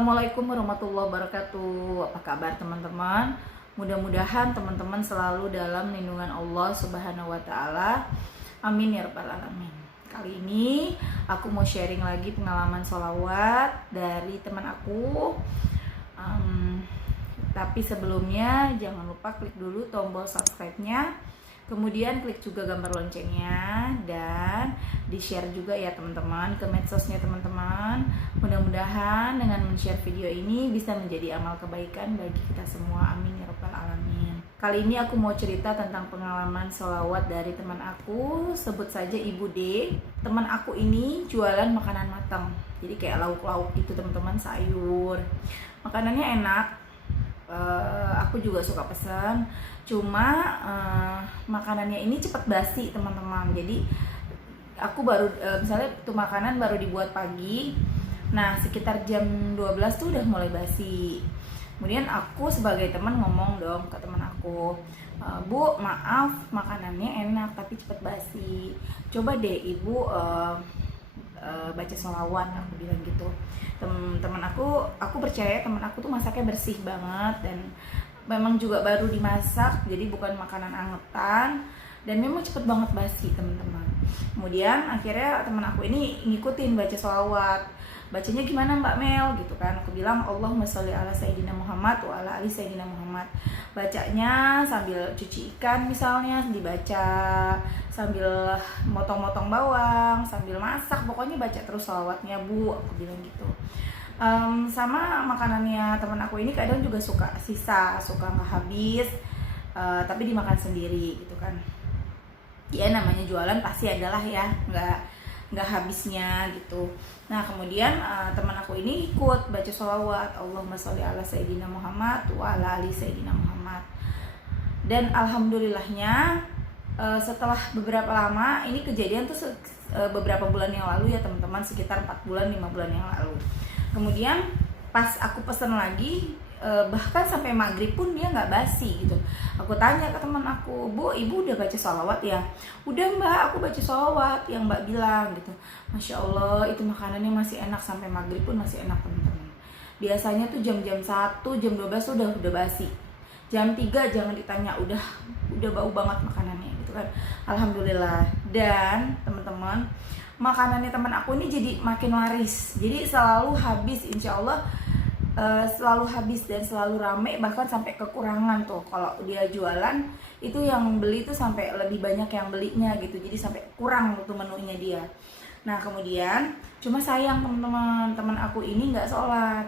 Assalamualaikum warahmatullahi wabarakatuh. Apa kabar teman-teman? Mudah-mudahan teman-teman selalu dalam lindungan Allah Subhanahu wa taala. Amin ya rabbal alamin. Kali ini aku mau sharing lagi pengalaman sholawat dari teman aku. Tapi sebelumnya jangan lupa klik dulu tombol subscribe-nya. Kemudian klik juga gambar loncengnya dan di-share juga ya teman-teman ke medsosnya teman-teman. Mudah-mudahan dengan men-share video ini bisa menjadi amal kebaikan bagi kita semua. Amin ya rabbal alamin. Kali ini aku mau cerita tentang pengalaman sholawat dari teman aku, sebut saja Ibu D. Teman aku ini jualan makanan matang, jadi kayak lauk-lauk gitu teman-teman, sayur. Makanannya enak. Aku juga suka pesan, cuma makanannya ini cepat basi teman-teman. Jadi aku baru misalnya tuh makanan baru dibuat pagi, nah sekitar jam 12 tuh udah mulai basi. Kemudian aku sebagai teman ngomong dong ke teman aku, Bu maaf makanannya enak tapi cepat basi, coba deh ibu baca sholawat, aku bilang gitu. Teman aku percaya teman aku tuh masaknya bersih banget dan memang juga baru dimasak, jadi bukan makanan angetan dan memang cepet banget basi teman-teman. Kemudian akhirnya teman aku ini ngikutin baca sholawat. Bacanya gimana Mbak Mel gitu kan? Aku bilang Allahumma sholli ala sayyidina Muhammad wa ala ali sayyidina Muhammad. Bacanya sambil cuci ikan misalnya dibaca, sambil motong-motong bawang, sambil masak, pokoknya baca terus sholawatnya Bu, aku bilang gitu. Sama makanannya teman aku ini kadang juga suka sisa, suka nggak habis, tapi dimakan sendiri gitu kan. Ya namanya jualan pasti adalah ya nggak habisnya gitu. Nah kemudian teman aku ini ikut baca sholawat Allahumma sholli ala sayyidina Muhammad wa ala ali sayyidina Muhammad. Dan alhamdulillahnya setelah beberapa lama, ini kejadian tuh beberapa bulan yang lalu ya teman-teman, sekitar 4 bulan 5 bulan yang lalu. Kemudian pas aku pesen lagi, bahkan sampai maghrib pun dia nggak basi gitu. Aku tanya ke teman aku, Bu, ibu udah baca sholawat ya? Udah Mbak, aku baca sholawat yang Mbak bilang gitu. Masya Allah, itu makanannya masih enak, sampai maghrib pun masih enak teman-teman. Biasanya tuh jam-jam 1, jam 12 udah basi. Jam 3 jangan ditanya, udah bau banget makanannya gitu kan. Alhamdulillah. Dan teman-teman, makanannya teman aku ini jadi makin laris. Jadi selalu habis, insya Allah selalu habis dan selalu rame, bahkan sampai kekurangan tuh. Kalau dia jualan itu yang beli tuh sampai lebih banyak yang belinya gitu, jadi sampai kurang tuh menunya dia. Nah kemudian cuma sayang teman-teman, teman aku ini nggak sholat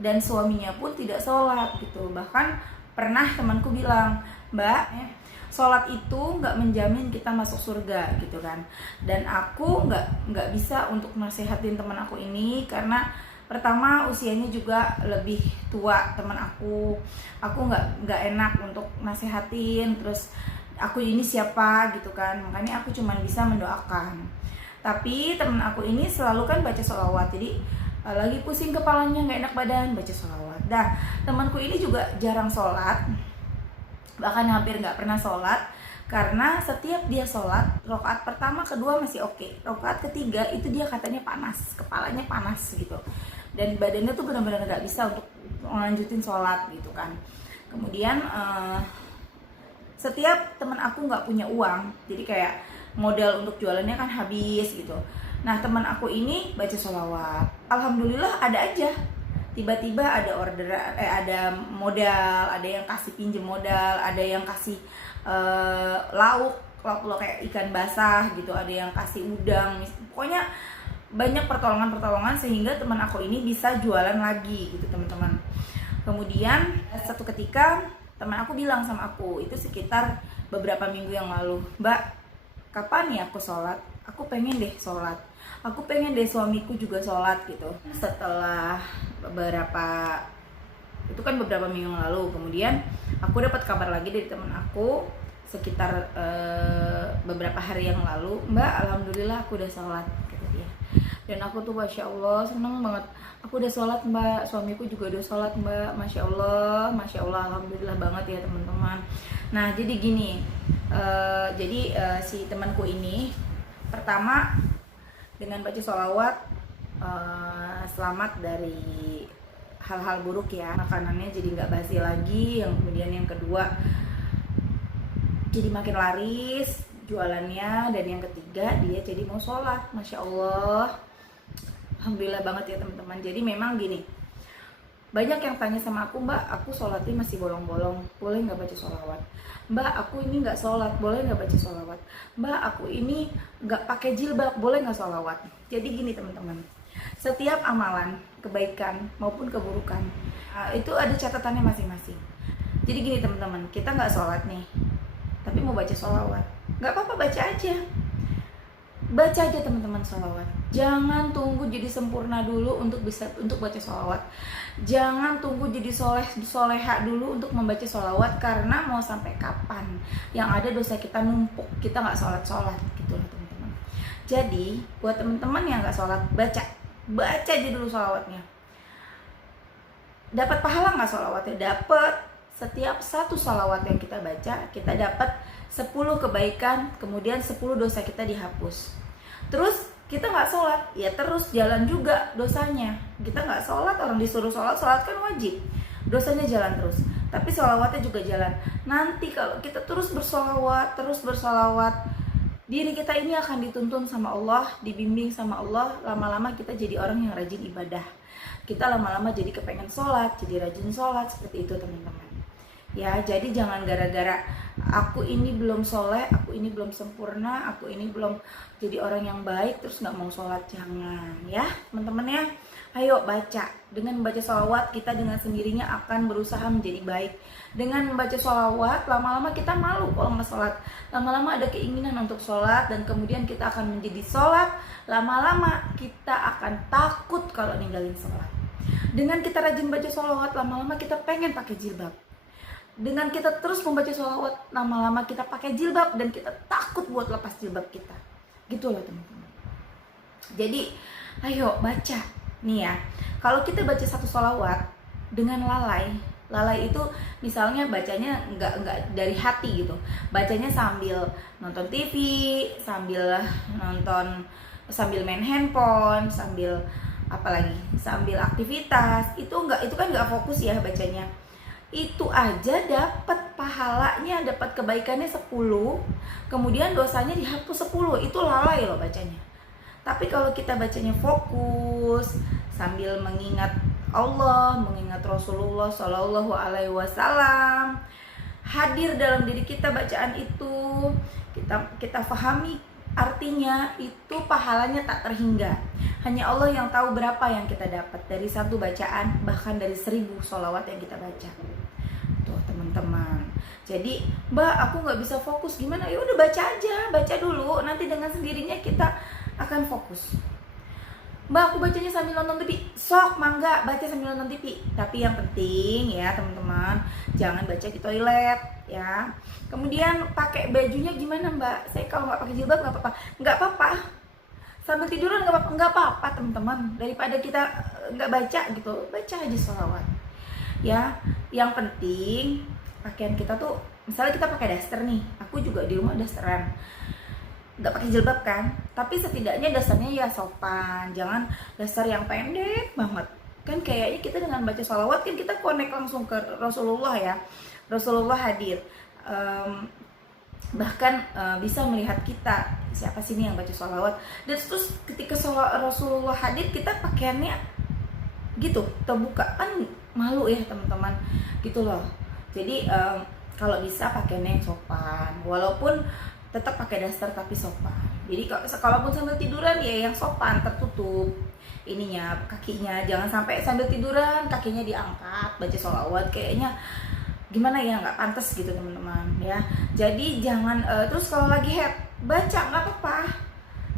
dan suaminya pun tidak sholat gitu. Bahkan pernah temanku bilang, Mbak, sholat itu nggak menjamin kita masuk surga gitu kan. Dan aku nggak bisa untuk nasihatin teman aku ini karena pertama usianya juga lebih tua teman aku nggak enak untuk nasehatin, terus aku ini siapa gitu kan, makanya aku cuma bisa mendoakan. Tapi teman aku ini selalu kan baca sholawat, jadi lagi pusing kepalanya nggak enak badan baca sholawat. Nah temanku ini juga jarang sholat, bahkan hampir nggak pernah sholat, karena setiap dia sholat rakaat pertama kedua masih oke, rakaat ketiga itu dia katanya panas, kepalanya panas gitu, dan badannya tuh benar-benar nggak bisa untuk melanjutin sholat gitu kan. Kemudian setiap teman aku nggak punya uang, jadi kayak modal untuk jualannya kan habis gitu. Nah teman aku ini baca sholawat, alhamdulillah ada aja, tiba-tiba ada order, ada modal, ada yang kasih pinjem modal, ada yang kasih lauk kayak ikan basah gitu, ada yang kasih udang, pokoknya banyak pertolongan sehingga teman aku ini bisa jualan lagi gitu teman-teman. Kemudian satu ketika teman aku bilang sama aku, itu sekitar beberapa minggu yang lalu, Mbak, kapan ya aku sholat? Aku pengen deh sholat, aku pengen deh suamiku juga sholat gitu. Setelah beberapa minggu yang lalu, kemudian aku dapat kabar lagi dari teman aku sekitar beberapa hari yang lalu, Mbak, alhamdulillah aku udah sholat gitu dia. Dan aku tuh masya Allah seneng banget, aku udah sholat Mbak, suamiku juga udah sholat Mbak, masya Allah, alhamdulillah banget ya teman-teman. Nah jadi gini, si temanku ini pertama dengan baca sholawat selamat dari hal-hal buruk ya, makanannya jadi nggak basi lagi. Yang kemudian yang kedua, jadi makin laris jualannya. Dan yang ketiga, dia jadi mau sholat. Masya Allah, alhamdulillah banget ya teman-teman. Jadi memang gini, banyak yang tanya sama aku, Mbak, aku sholatnya masih bolong-bolong, boleh nggak baca sholawat? Mbak, aku ini nggak sholat, boleh nggak baca sholawat? Mbak, aku ini nggak pakai jilbab, boleh nggak sholawat? Jadi gini teman-teman, setiap amalan kebaikan maupun keburukan itu ada catatannya masing-masing. Jadi gini teman-teman, kita nggak sholat nih, tapi mau baca sholawat, nggak apa-apa, baca aja. Baca aja teman-teman sholawat. Jangan tunggu jadi sempurna dulu untuk baca sholawat. Jangan tunggu jadi soleha dulu untuk membaca sholawat, karena mau sampai kapan yang ada dosa kita numpuk, kita nggak sholat gitu loh teman-teman. Jadi buat teman-teman yang nggak sholat, baca aja dulu sholawatnya. Dapat pahala nggak sholawatnya? Dapat. Setiap satu sholawat yang kita baca, kita dapat 10 kebaikan, kemudian 10 dosa kita dihapus. Terus kita nggak sholat, ya terus jalan juga dosanya. Kita nggak sholat, orang disuruh sholat kan wajib, dosanya jalan terus. Tapi sholawatnya juga jalan. Nanti kalau kita terus bersolawat, diri kita ini akan dituntun sama Allah, dibimbing sama Allah. Lama-lama kita jadi orang yang rajin ibadah. Kita lama-lama jadi kepengen sholat, jadi rajin sholat, seperti itu teman-teman. Ya, jadi jangan gara-gara aku ini belum soleh, aku ini belum sempurna, aku ini belum jadi orang yang baik, terus nggak mau sholat. Jangan ya teman-teman ya. Ayo baca. Dengan membaca sholawat, kita dengan sendirinya akan berusaha menjadi baik. Dengan membaca sholawat, lama-lama kita malu kalau nggak sholat. Lama-lama ada keinginan untuk sholat, dan kemudian kita akan menjadi sholat. Lama-lama kita akan takut kalau ninggalin sholat. Dengan kita rajin baca sholawat, lama-lama kita pengen pakai jilbab. Dengan kita terus membaca sholawat, lama-lama kita pakai jilbab dan kita takut buat lepas jilbab kita. Gitu loh teman-teman. Jadi ayo baca nih ya. Kalau kita baca satu sholawat dengan lalai itu misalnya bacanya nggak dari hati gitu, bacanya sambil nonton TV, sambil main handphone, sambil sambil aktivitas, itu kan nggak fokus ya bacanya. Itu aja dapat pahalanya, dapat kebaikannya 10, kemudian dosanya dihapus 10. Itu lalai loh bacanya. Tapi kalau kita bacanya fokus, sambil mengingat Allah, mengingat Rasulullah Shallallahu Alaihi Wasallam, hadir dalam diri kita bacaan itu, kita pahami artinya, itu pahalanya tak terhingga. Hanya Allah yang tahu berapa yang kita dapat dari satu bacaan, bahkan dari 1000 sholawat yang kita baca. Tuh teman-teman. Jadi, Mbak, aku nggak bisa fokus, gimana? Ya udah baca aja, baca dulu. Nanti dengan sendirinya kita akan fokus. Mbak, aku bacanya sambil nonton TV. Sok, mangga, baca sambil nonton TV. Tapi yang penting ya teman-teman, jangan baca di toilet ya. Kemudian pakai bajunya gimana, Mbak? Saya kalau nggak pakai jilbab nggak apa-apa. Nggak apa-apa. Sambil tiduran nggak apa-apa teman-teman. Daripada kita nggak baca gitu, baca aja sholawat. Ya, yang penting pakaian kita tuh, misalnya kita pakai daster nih. Aku juga di rumah dasteran. Nggak pakai jilbab kan, tapi setidaknya dasarnya ya sopan, jangan dasar yang pendek banget. Kan kayaknya kita dengan baca sholawat kan kita connect langsung ke Rasulullah ya. Rasulullah hadir, bahkan bisa melihat kita, siapa sih ini yang baca sholawat. Dan terus ketika Rasulullah hadir, kita pakaiannya gitu terbuka, kan malu ya teman-teman, gitu loh. Jadi kalau bisa pakaiannya yang sopan, walaupun tetap pakai daster tapi sopan. Jadi kalaupun sambil tiduran ya yang sopan, tertutup ininya, kakinya. Jangan sampai sambil tiduran kakinya diangkat baca sholawat, kayaknya gimana ya, nggak pantas gitu teman-teman ya. Jadi jangan terus kalau lagi head baca, nggak apa-apa,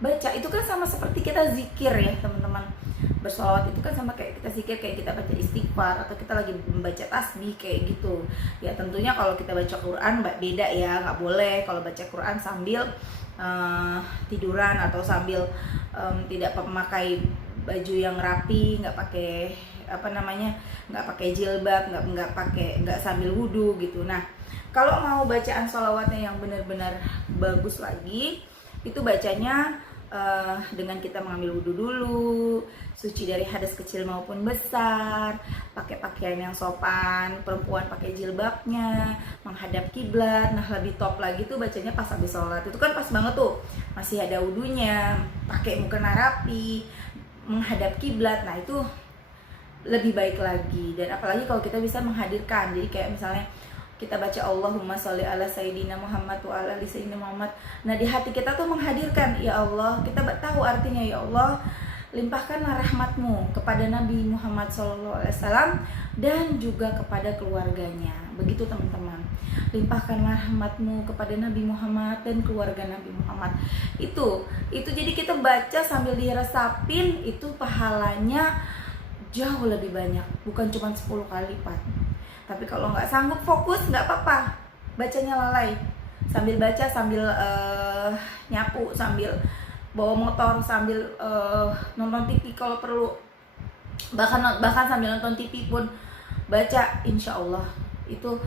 baca. Itu kan sama seperti kita zikir ya teman-teman. Bersolawat itu kan sama kayak kita zikir, kayak kita baca istighfar atau kita lagi membaca tasbih kayak gitu ya. Tentunya kalau kita baca Quran beda ya, nggak boleh kalau baca Quran sambil tiduran atau sambil tidak memakai baju yang rapi, nggak pakai nggak pakai jilbab, nggak sambil wudhu gitu. Nah, kalau mau bacaan sholawatnya yang benar-benar bagus lagi, itu bacanya dengan kita mengambil wudhu dulu, suci dari hadas kecil maupun besar, pakai pakaian yang sopan, perempuan pakai jilbabnya, menghadap kiblat. Nah lebih top lagi tuh bacanya pas habis sholat, itu kan pas banget tuh, masih ada wudhunya, pakai mukena rapi, menghadap kiblat. Nah itu lebih baik lagi. Dan apalagi kalau kita bisa menghadirkan, jadi kayak misalnya kita baca Allahumma sholli ala sayyidina Muhammad wa ala ali sayyidina Muhammad. Nah di hati kita tuh menghadirkan, ya Allah, kita tahu artinya, ya Allah, limpahkanlah rahmatmu kepada Nabi Muhammad SAW dan juga kepada keluarganya. Begitu teman-teman, limpahkanlah rahmatmu kepada Nabi Muhammad dan keluarga Nabi Muhammad. Itu jadi kita baca sambil diresapin, itu pahalanya jauh lebih banyak, bukan cuma 10 kali lipat. Tapi kalau nggak sanggup fokus, nggak apa-apa, bacanya lalai, sambil baca, sambil nyapu, sambil bawa motor, sambil nonton TV kalau perlu, bahkan sambil nonton TV pun baca, insya Allah itu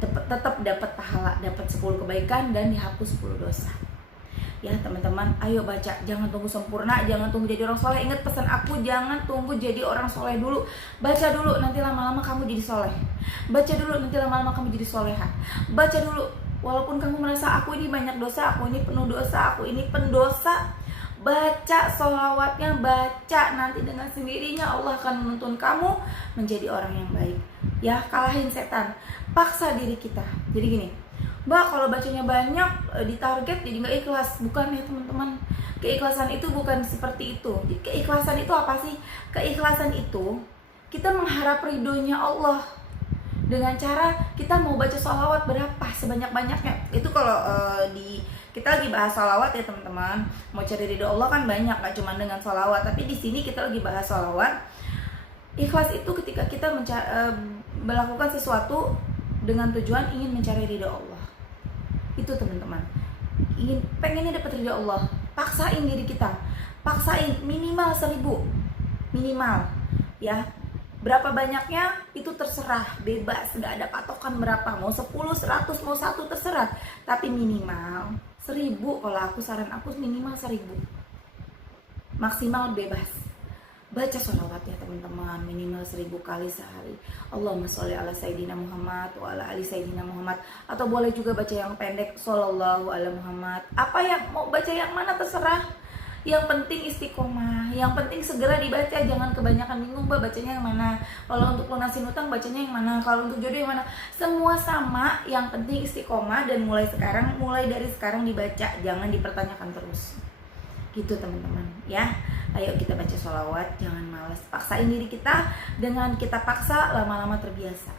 tetap dapat pahala, dapat 10 kebaikan dan dihapus 10 dosa. Ya teman-teman, ayo baca, jangan tunggu sempurna, jangan tunggu jadi orang soleh. Ingat pesan aku, jangan tunggu jadi orang soleh dulu. Baca dulu, nanti lama-lama kamu jadi soleh. Baca dulu, nanti lama-lama kamu jadi soleha. Baca dulu, walaupun kamu merasa aku ini banyak dosa, aku ini penuh dosa, aku ini pendosa, baca sholawatnya, baca, nanti dengan sendirinya Allah akan menuntun kamu menjadi orang yang baik. Ya, kalahin setan, paksa diri kita. Jadi gini, Mbak, kalau bacanya banyak ditarget jadi nggak ikhlas. Bukan ya teman-teman, keikhlasan itu bukan seperti itu. Keikhlasan itu apa sih? Keikhlasan itu kita mengharap ridhonya Allah dengan cara kita mau baca sholawat berapa, sebanyak-banyaknya. Itu kalau kita lagi bahas sholawat ya teman-teman. Mau cari ridho Allah kan banyak, nggak cuma dengan sholawat. Tapi di sini kita lagi bahas sholawat. Ikhlas itu ketika kita melakukan sesuatu dengan tujuan ingin mencari ridho Allah. Itu teman-teman, pengennya dapat ridho Allah, paksain diri kita, paksain minimal 1000, minimal ya. Berapa banyaknya itu terserah, bebas, nggak ada patokan berapa, mau 10, 100, mau 1 terserah, tapi minimal 1000. Kalau aku, saran aku minimal 1000, maksimal bebas. Baca sholawat ya teman-teman, minimal 1000 kali sehari. Allahumma sholli ala sayyidina Muhammad wa ala ali sayyidina Muhammad. Atau boleh juga baca yang pendek, shollallahu ala Muhammad. Apa yang mau baca yang mana terserah. Yang penting istiqomah, yang penting segera dibaca, jangan kebanyakan bingung Mbak bacanya yang mana. Kalau untuk lunasin utang bacanya yang mana, kalau untuk jodoh yang mana. Semua sama, yang penting istiqomah dan mulai dari sekarang dibaca, jangan dipertanyakan terus. Gitu teman-teman ya. Ayo kita baca sholawat, jangan malas. Paksain diri kita, dengan kita paksa lama-lama terbiasa.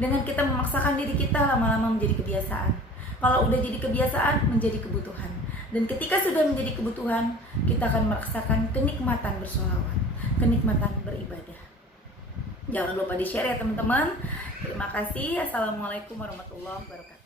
Dengan kita memaksakan diri kita lama-lama menjadi kebiasaan. Kalau udah jadi kebiasaan, menjadi kebutuhan. Dan ketika sudah menjadi kebutuhan, kita akan merasakan kenikmatan bersholawat, kenikmatan beribadah. Jangan lupa di-share ya teman-teman. Terima kasih. Assalamualaikum warahmatullahi wabarakatuh.